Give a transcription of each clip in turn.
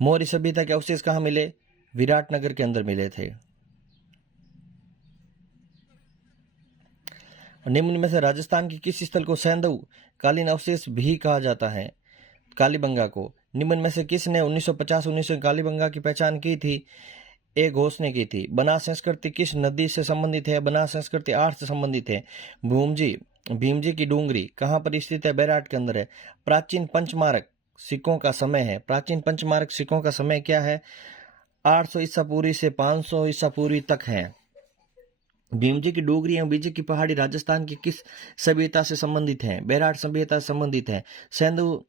मौर्य सभ्यता के अवशेष कहाँ मिले? विराटनगर के अंदर मिले थे। निम्न में से राजस्थान के किस स्थल को सैंधव कालीन अवशेष भी कहा जाता है? कालीबंगा को। निम्न में से किसने 1950-19 कालीबंगा की पहचान की थी? ए घोष ने की थी। बनास संस्कृति किस नदी से संबंधित है? बनास संस्कृति आठ से संबंधित है। भीमजी की डूंगरी कहाँ पर स्थित है? बैराट के अंदर है। प्राचीन पंचमारक सिक्कों का समय है। प्राचीन पंचमारक सिक्कों का समय क्या है? 800 ईसा पूर्वी से 500 ईसा पूर्वी तक है। भीमजी की डोगरी एवं बीजे की पहाड़ी राजस्थान की किस सभ्यता से संबंधित है? बैराट सभ्यता से संबंधित है। सिंधु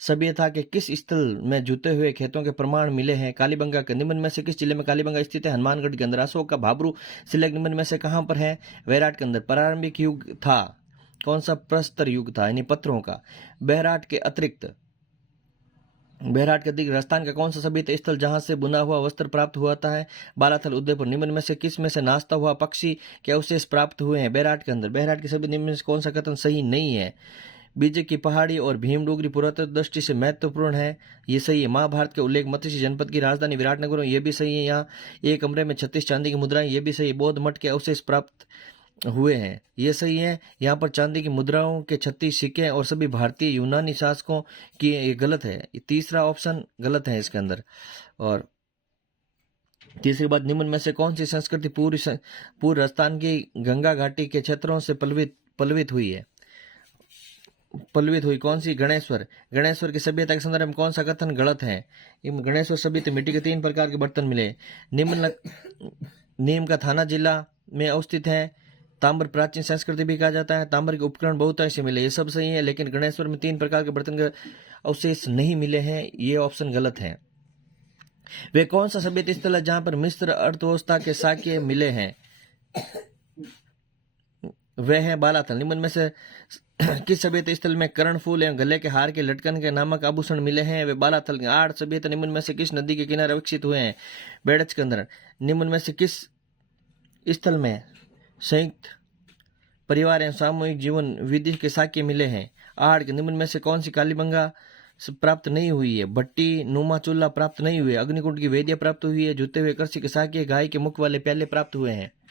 सभ्यता के किस स्थल में जुते हुए खेतों के प्रमाण मिले हैं? कालीबंगा के। निम्न में से किस जिले में कालीबंगा स्थित है? हनुमानगढ़ के अंदर। अशोक का भाबरू शिलालेख निम्न में से कहां पर है? बैराट के अंदर। प्रारंभिक युग था कौन सा? प्रस्तर युग था, यानी पत्थरों का। बैराट के अतिरिक्त राजस्थान का कौन सा सभ्यता स्थल जहां से बुना हुआ वस्त्र प्राप्त हुआ है? बालाथल उदयपुर। निम्न में से किस में से नाचता हुआ पक्षी के अवशेष प्राप्त हुए हैं? बैराट के अंदर। बैराट के सभी निम्न में से कौन सा कथन सही नहीं है? बीजे की पहाड़ी और भीम डोगरी पुरातत्व दृष्टि से महत्वपूर्ण है, ये सही है। महाभारत के उल्लेख मत्स्य जनपद की राजधानी विराटनगर, ये भी सही है। यहाँ एक कमरे में 36 चांदी की मुद्राएं, ये भी सही है। बौद्ध मठ के अवशेष प्राप्त हुए हैं, ये सही है। यहाँ पर चांदी की मुद्राओं के 36 सिक्के और सभी भारतीय यूनानी शासकों की, ये गलत है। तीसरा ऑप्शन गलत है इसके अंदर। और तीसरी बात, निम्न में से कौन सी संस्कृति पूर्व राजस्थान की गंगा घाटी के क्षेत्रों से पल्वित हुई है? कौन सी? गणेश्वर की सभ्यता के संदर्भ में कौन सा कथन गलत है? गणेश्वर सभ्यता मिट्टी के 3 प्रकार के बर्तन मिले। नीम का थाना जिला में अवस्थित है। ताम्र प्राचीन संस्कृति भी कहा जाता है। ताम्र के उपकरण बहुत ऐसे मिले, ये सब सही है। लेकिन गणेश्वर में 3 प्रकार के बर्तन के अवशेष नहीं मिले हैं, ये ऑप्शन गलत है। वे कौन सा सभ्यता स्थल है जहां पर मिस्र अर्थव्यवस्था के साक्ष्य मिले हैं? वह है बालाथल। निम्न में से किस सभ्यता स्थल में कर्णफूल एवं गले के हार के लटकन के नामक आभूषण मिले हैं? वे बालाथल के। 8 सभ्यता निम्न में से किस नदी के किनारे विकसित हुए हैं? बेड़च के अंदर। निम्न में से किस स्थल में संयुक्त परिवार एवं सामूहिक जीवन विधि के साक्ष्य मिले हैं? आहड़ के। निम्न में से कौन सी कालीबंगा प्राप्त नहीं हुई है? भट्टी नुमा चूल्हा प्राप्त नहीं हुए। अग्निकुंड की वेदियां प्राप्त हुई है। जुते हुए कृषि के साक्ष्य, गाय के मुख वाले प्याले प्राप्त हुए हैं।